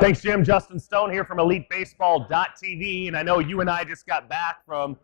Thanks, Jim. Justin Stone here from EliteBaseball.tv, and I know you and I just got back from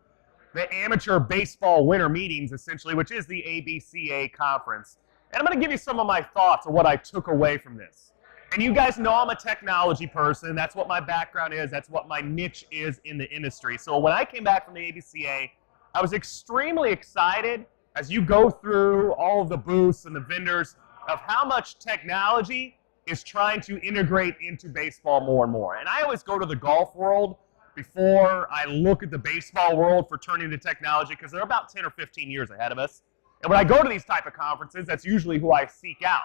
the amateur baseball winter meetings, essentially, which is the ABCA conference. And I'm going to give you some of my thoughts on what I took away from this. And you guys know I'm a technology person. That's what my background is. That's what my niche is in the industry. So when I came back from the ABCA, I was extremely excited as you go through all of the booths and the vendors of how much technology is trying to integrate into baseball more and more. And I always go to the golf world before I look at the baseball world for turning to technology, because they're about 10 or 15 years ahead of us. And when I go to these type of conferences, that's usually who I seek out.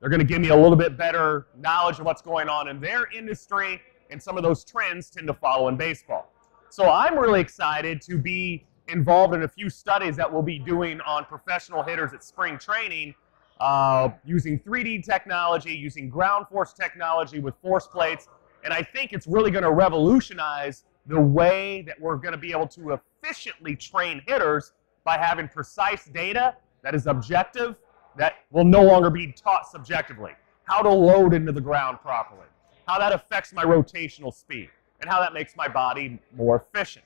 They're going to give me a little bit better knowledge of what's going on in their industry, and some of those trends tend to follow in baseball. So I'm really excited to be involved in a few studies that we'll be doing on professional hitters at spring training, using 3D technology, using ground force technology with force plates. And I think it's really going to revolutionize the way that we're going to be able to efficiently train hitters by having precise data that is objective, that will no longer be taught subjectively. How to load into the ground properly, how that affects my rotational speed, and how that makes my body more efficient.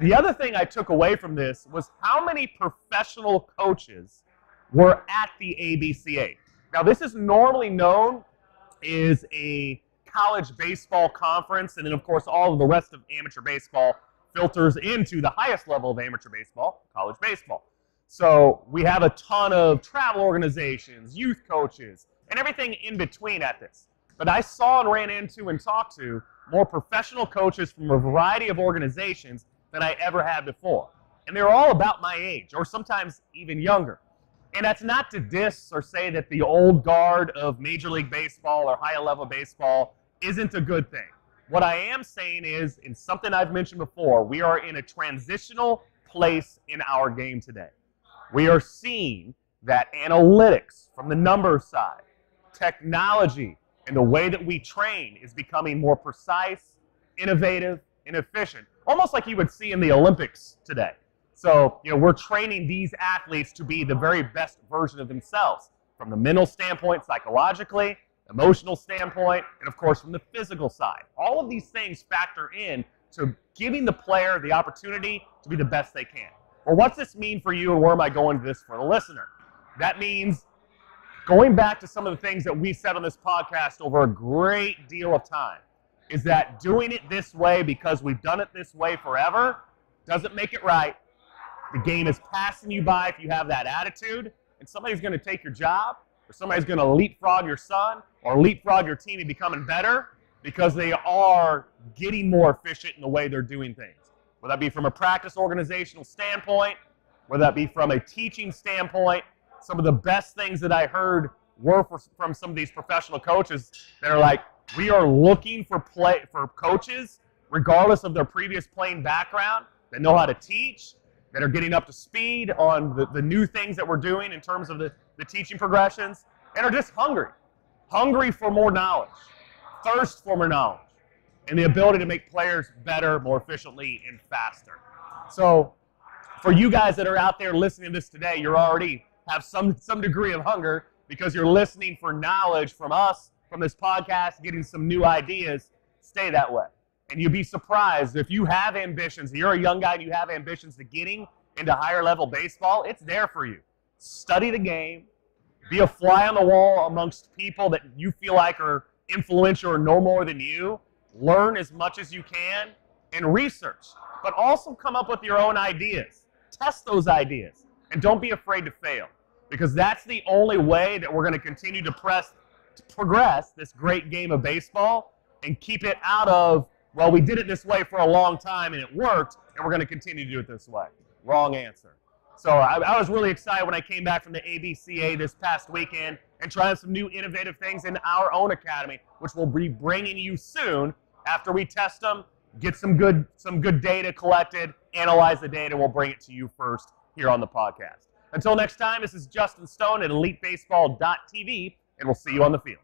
The other thing I took away from this was how many professional coaches were at the ABCA. Now, this is normally known as a college baseball conference, and then, of course, all of the rest of amateur baseball filters into the highest level of amateur baseball, college baseball. So we have a ton of travel organizations, youth coaches, and everything in between at this. But I saw and ran into and talked to more professional coaches from a variety of organizations than I ever had before. And they're all about my age, or sometimes even younger. And that's not to diss or say that the old guard of Major League Baseball or higher level baseball isn't a good thing. What I am saying is, and something I've mentioned before, we are in a transitional place in our game today. We are seeing that analytics from the numbers side, technology, and the way that we train is becoming more precise, innovative, and efficient, almost like you would see in the Olympics today. So, we're training these athletes to be the very best version of themselves from the mental standpoint, psychologically, emotional standpoint, and of course from the physical side. All of these things factor in to giving the player the opportunity to be the best they can. Well, what's this mean for you, and where am I going with this for the listener? That means going back to some of the things that we said on this podcast over a great deal of time, is that doing it this way because we've done it this way forever doesn't make it right. The game is passing you by if you have that attitude, and somebody's going to take your job, or somebody's going to leapfrog your son or leapfrog your team and becoming better because they are getting more efficient in the way they're doing things. Whether that be from a practice organizational standpoint, whether that be from a teaching standpoint. Some of the best things that I heard were from some of these professional coaches that are like, we are looking for coaches, regardless of their previous playing background, that know how to teach, that are getting up to speed on the new things that we're doing in terms of the teaching progressions, and are just hungry for more knowledge, thirst for more knowledge, and the ability to make players better, more efficiently, and faster. So for you guys that are out there listening to this today, you already have some degree of hunger because you're listening for knowledge from us, from this podcast, getting some new ideas. Stay that way. And you'd be surprised if you have ambitions, you're a young guy and you have ambitions to getting into higher level baseball, it's there for you. Study the game, be a fly on the wall amongst people that you feel like are influential or know more than you, learn as much as you can, and research. But also come up with your own ideas. Test those ideas, and don't be afraid to fail, because that's the only way that we're going to continue to progress this great game of baseball and keep it out of, well, we did it this way for a long time and it worked, and we're going to continue to do it this way. Wrong answer. So I was really excited when I came back from the ABCA this past weekend and trying some new innovative things in our own academy, which we'll be bringing you soon after we test them, get some good data collected, analyze the data, we'll bring it to you first here on the podcast. Until next time, this is Justin Stone at EliteBaseball.tv, and we'll see you on the field.